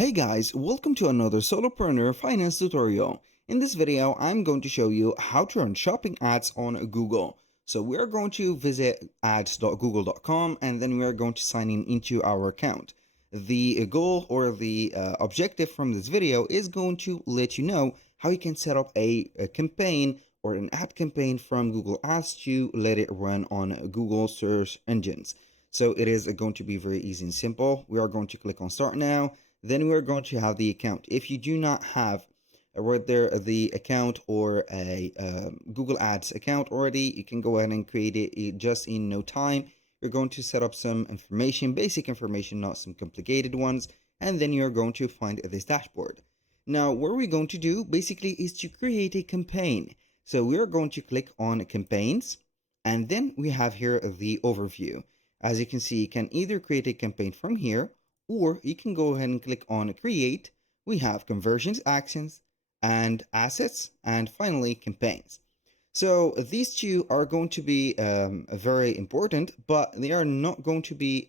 Hey guys, welcome to another solopreneur finance tutorial. In this video, I'm going to show you how to run shopping ads on Google. So we're going to visit ads.google.com and then we're going to sign in into our account. The goal or the objective from this video is going to let you know how you can set up a campaign or an ad campaign from Google Ads to let it run on Google search engines. So it is going to be very easy and simple. We are going to click on start now. Then we're going to have the account. If you do not have right there the account or a Google Ads account already, you can go ahead and create it just in no time. You're going to set up some information, basic information, not some complicated ones, and then you're going to find this dashboard. Now, what we're going to do basically is to create a campaign. So we're going to click on campaigns, and then we have here the overview. As you can see, you can either create a campaign from here, or you can go ahead and click on create. We have conversions, actions, and assets, and finally campaigns. So these two are going to be very important, but they are not going to be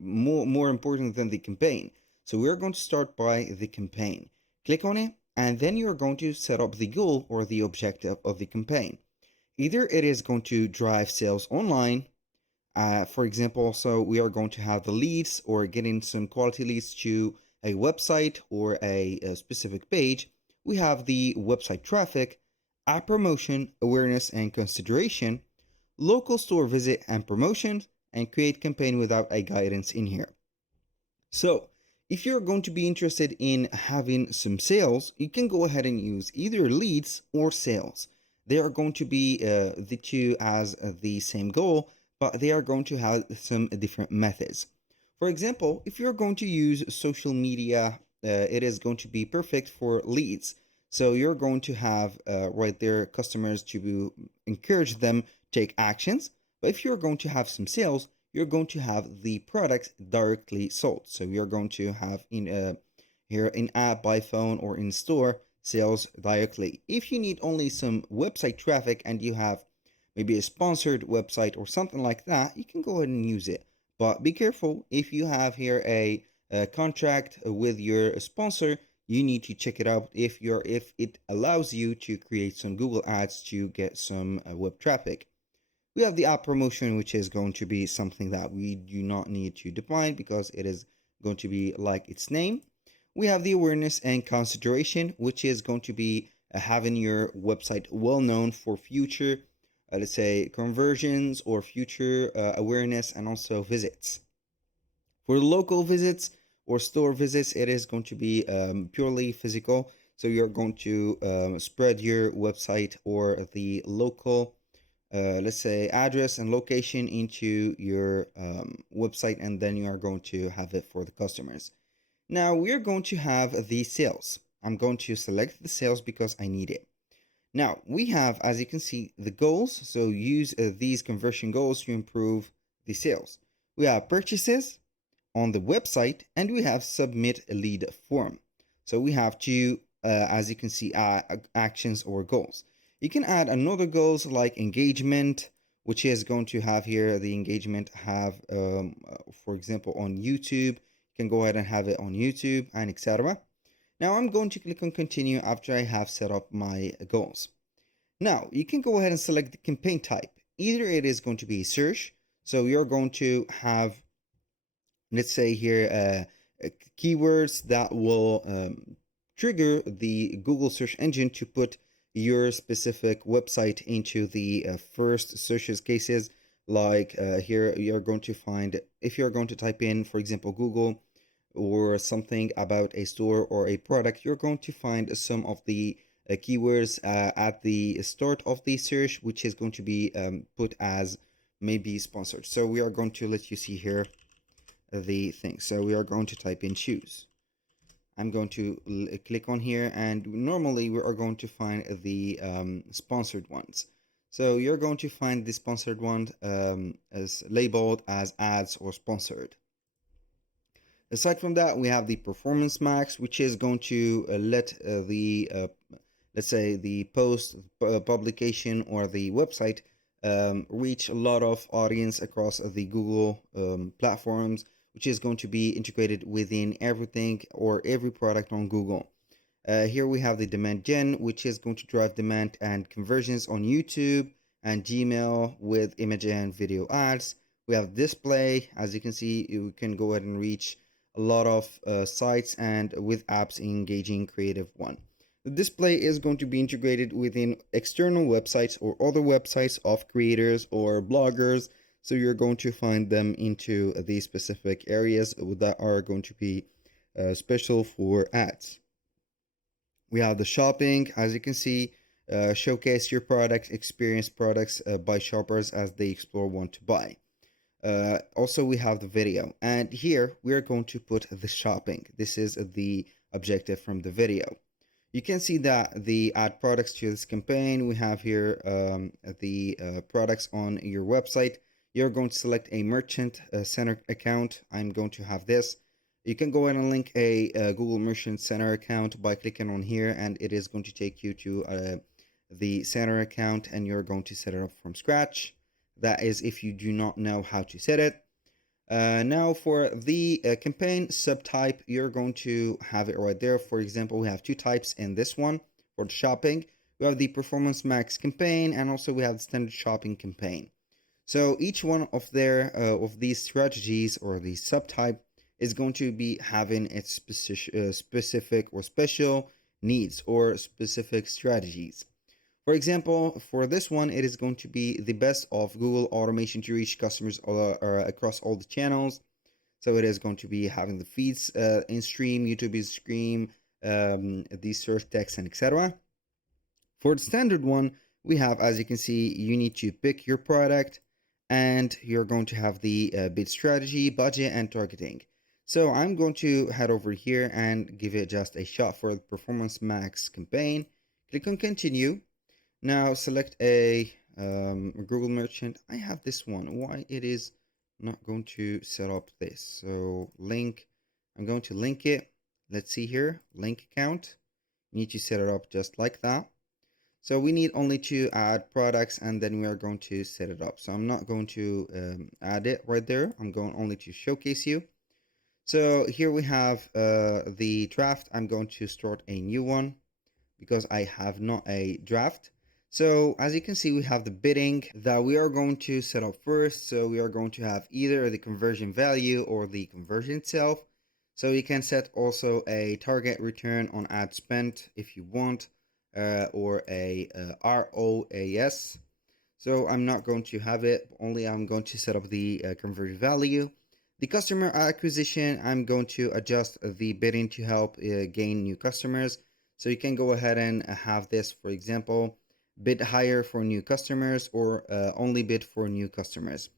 more important than the campaign. So we're going to start by the campaign. Click on it, and then you're going to set up the goal or the objective of the campaign. Either it is going to drive sales online. For example, so we are going to have the leads or getting some quality leads to a website or a specific page. We have the website traffic, app promotion, awareness and consideration, local store visit and promotions, and create campaign without a guidance in here. So if you're going to be interested in having some sales, you can go ahead and use either leads or sales. They are going to be the two as the same goal, but they are going to have some different methods. For example, if you're going to use social media, it is going to be perfect for leads. So you're going to have right there customers to encourage them take actions. But if you're going to have some sales, you're going to have the products directly sold. So you're going to have here in app, by phone, or in store sales directly. If you need only some website traffic and you have maybe a sponsored website or something like that, you can go ahead and use it. But be careful, if you have here a contract with your sponsor, you need to check it out if it allows you to create some Google ads to get some web traffic. We have the app promotion, which is going to be something that we do not need to define because it is going to be like its name. We have the awareness and consideration, which is going to be having your website well known for future let's say conversions or future awareness and also visits. For local visits or store visits, it is going to be purely physical. So you're going to spread your website or the local, let's say, address and location into your website, and then you are going to have it for the customers. Now we're going to have the sales. I'm going to select the sales because I need it. Now, we have, as you can see, the goals. So use these conversion goals to improve the sales. We have purchases on the website, and we have submit a lead form. So we have two, as you can see, actions or goals. You can add another goals like engagement, which is going to have here the engagement have, for example, on YouTube. You can go ahead and have it on YouTube and etc. Now I'm going to click on continue after I have set up my goals. Now you can go ahead and select the campaign type. Either it is going to be search, so you're going to have, let's say here, keywords that will trigger the Google search engine to put your specific website into the first searches cases. Like here you're going to find, if you're going to type in, for example, Google or something about a store or a product, you're going to find some of the keywords at the start of the search, which is going to be put as maybe sponsored. So we are going to let you see here the thing. So we are going to type in shoes. I'm going to click on here, and normally we are going to find the sponsored ones. So you're going to find the sponsored one as labeled as ads or sponsored. Aside from that, we have the performance max, which is going to let let's say the post publication or the website reach a lot of audience across the Google platforms. which is going to be integrated within everything or every product on Google. Here we have the demand gen, which is going to drive demand and conversions on YouTube and Gmail with image and video ads. We have display. As you can see, you can go ahead and reach a lot of sites and with apps engaging creative one. The display is going to be integrated within external websites or other websites of creators or bloggers. So you're going to find them into these specific areas that are going to be special for ads. We have the shopping, as you can see, showcase your products, experience products by shoppers as they explore want to buy. Also, we have the video, and here we are going to put the shopping. This is the objective from the video. You can see that the add products to this campaign. We have here the products on your website. You're going to select a merchant center account. I'm going to have this. You can go ahead and link a Google Merchant Center account by clicking on here, and it is going to take you to the center account, and you're going to set it up from scratch. That is if you do not know how to set it. Now for the campaign subtype, you're going to have it right there. For example, we have two types in this one for the shopping. We have the Performance Max campaign, and also we have the Standard Shopping campaign. So each one of these strategies or the subtype is going to be having its specific or special needs or specific strategies. For example, for this one, it is going to be the best of Google automation to reach customers across all the channels. So it is going to be having the feeds in stream, YouTube is stream, the search text, and etc. For the standard one, we have, as you can see, you need to pick your product, and you're going to have the bid strategy, budget, and targeting. So I'm going to head over here and give it just a shot for the Performance Max campaign. Click on continue. Now select a Google Merchant. I have this one. Why it is not going to set up this? So link, I'm going to link it. Let's see here, link account. You need to set it up just like that. So we need only to add products, and then we are going to set it up. So I'm not going to add it right there. I'm going only to showcase you. So here we have the draft. I'm going to start a new one because I have not a draft. So as you can see, we have the bidding that we are going to set up first. So we are going to have either the conversion value or the conversion itself. So you can set also a target return on ad spent if you want, or a ROAS. So I'm not going to have it, only I'm going to set up the conversion value. The customer acquisition, I'm going to adjust the bidding to help gain new customers. So you can go ahead and have this, for example, bid higher for new customers, or only bid for new customers.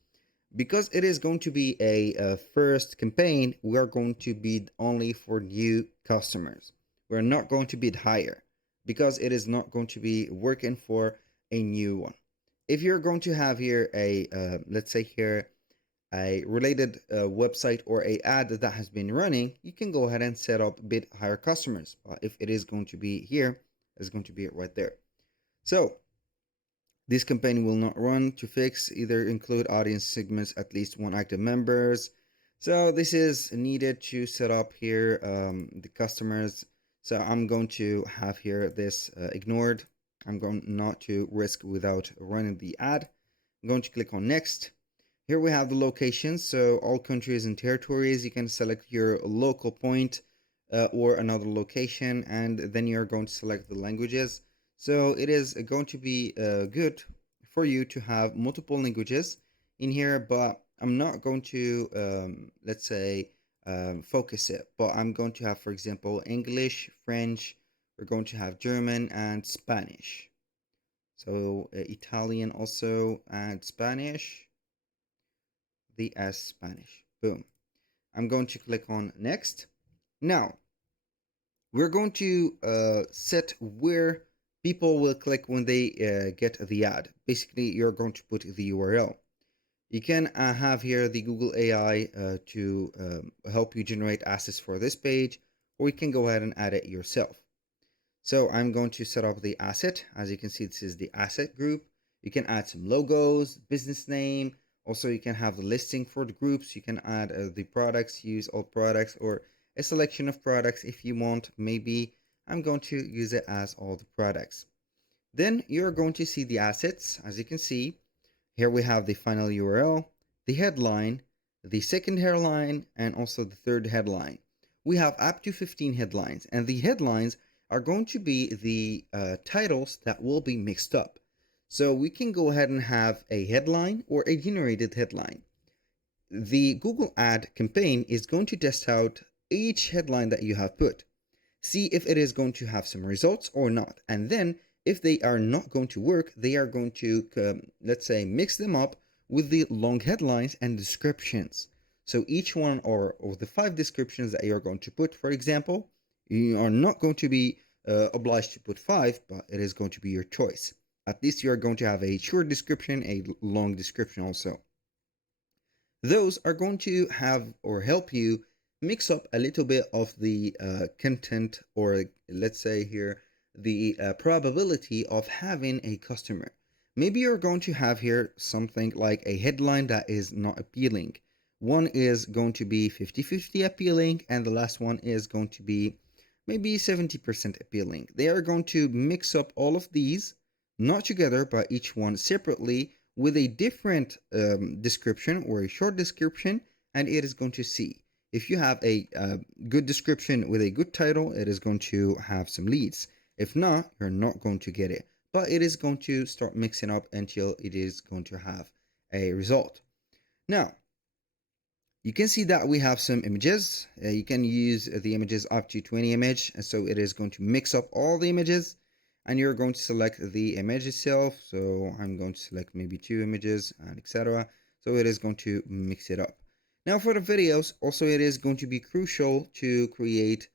Because it is going to be a first campaign, we are going to bid only for new customers. We're not going to bid higher because it is not going to be working for a new one. If you're going to have here a, let's say here, a related website or a ad that has been running, you can go ahead and set up bid higher customers. If it is going to be here, it's going to be right there. So this campaign will not run. To fix, either include audience segments at least one active members. So this is needed to set up here the customers. So I'm going to have here this ignored. I'm going not to risk without running the ad. I'm going to click on next. Here we have the locations, so all countries and territories. You can select your local point or another location, and then you're going to select the languages. So it is going to be good for you to have multiple languages in here, but I'm not going to, let's say, focus it. But I'm going to have, for example, English, French, we're going to have German and Spanish. So Italian also, and Spanish. The S Spanish. Boom. I'm going to click on next. Now, we're going to set where people will click when they get the ad. Basically, you're going to put the URL. You can have here the Google AI to help you generate assets for this page, or you can go ahead and add it yourself. So I'm going to set up the asset. As you can see, this is the asset group. You can add some logos, business name, Also, you can have the listing for the groups. You can add the products, use all products, or a selection of products if you want. Maybe I'm going to use it as all the products. Then you're going to see the assets. As you can see, here we have the final URL, the headline, the second headline, and also the third headline. We have up to 15 headlines, and the headlines are going to be the titles that will be mixed up. So we can go ahead and have a headline or a generated headline. The Google ad campaign is going to test out each headline that you have put, see if it is going to have some results or not, and then if they are not going to work, they are going to let's say mix them up with the long headlines and descriptions. So each one or of the 5 descriptions that you're going to put, for example, you are not going to be obliged to put 5, but it is going to be your choice. At least you are going to have a short description, a long description also. Those are going to have or help you mix up a little bit of the content, or let's say here the probability of having a customer. Maybe you're going to have here something like a headline that is not appealing. One is going to be 50-50 appealing, and the last one is going to be maybe 70% appealing. They are going to mix up all of these, not together, but each one separately with a different description or a short description, and it is going to see. If you have a good description with a good title, it is going to have some leads. If not, you're not going to get it. But it is going to start mixing up until it is going to have a result. Now, you can see that we have some images. You can use the images up to 20 images, and so it is going to mix up all the images, and you're going to select the image itself. So I'm going to select maybe 2 images and etc. So it is going to mix it up. Now for the videos, also it is going to be crucial to create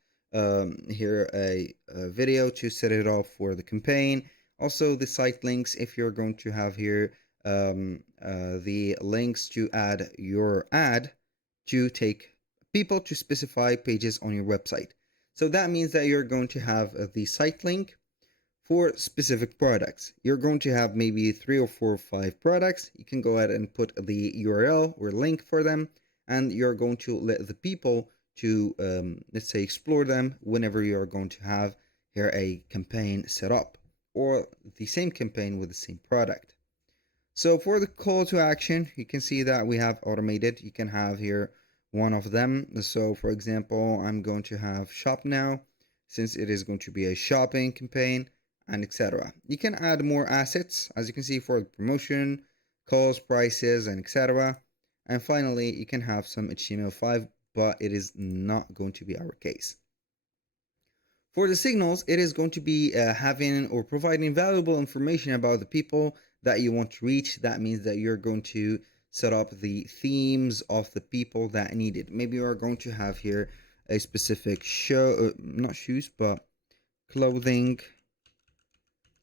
here a video to set it up for the campaign. Also the site links, if you're going to have here the links to add your ad to take people to specify pages on your website. So that means that you're going to have the site link for specific products. You're going to have maybe 3 or 4 or 5 products. You can go ahead and put the URL or link for them, and you're going to let the people to let's say explore them whenever you're going to have here a campaign set up, or the same campaign with the same product. So for the call to action, you can see that we have automated. You can have here one of them. So for example, I'm going to have shop now, since it is going to be a shopping campaign, and etc. You can add more assets, as you can see, for the promotion, calls, prices, and etc. And finally, you can have some HTML5, but it is not going to be our case. For the signals, it is going to be having or providing valuable information about the people that you want to reach. That means that you're going to set up the themes of the people that need it. Maybe you are going to have here a specific not shoes, but clothing.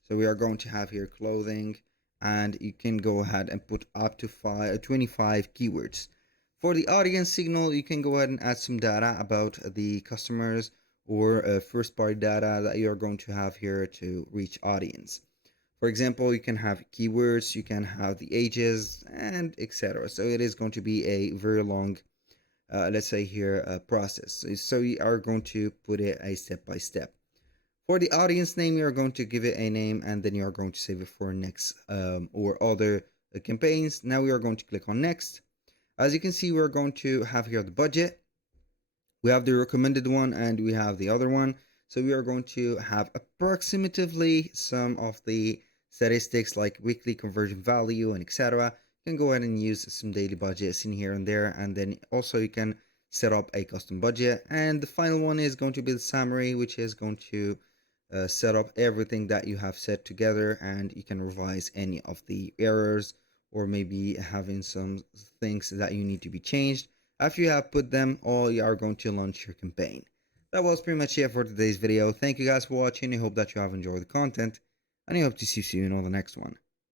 So we are going to have here clothing, and you can go ahead and put up to 25 keywords. For the audience signal, you can go ahead and add some data about the customers, or first party data that you're going to have here to reach audience. For example, you can have keywords, you can have the ages, and etc. So it is going to be a very long let's say here process. So you are going to put it a step by step. For the audience name, you are going to give it a name, and then you are going to save it for next or other campaigns. Now we are going to click on next. As you can see, we are going to have here the budget. We have the recommended one, and we have the other one. So we are going to have approximately some of the statistics like weekly conversion value and etc. You can go ahead and use some daily budgets in here and there, and then also you can set up a custom budget. And the final one is going to be the summary, which is going to set up everything that you have set together, and you can revise any of the errors, or maybe having some things that you need to be changed. After you have put them all, you are going to launch your campaign. That was pretty much it for today's video. Thank you guys for watching. I hope that you have enjoyed the content, and I hope to see you soon on the next one.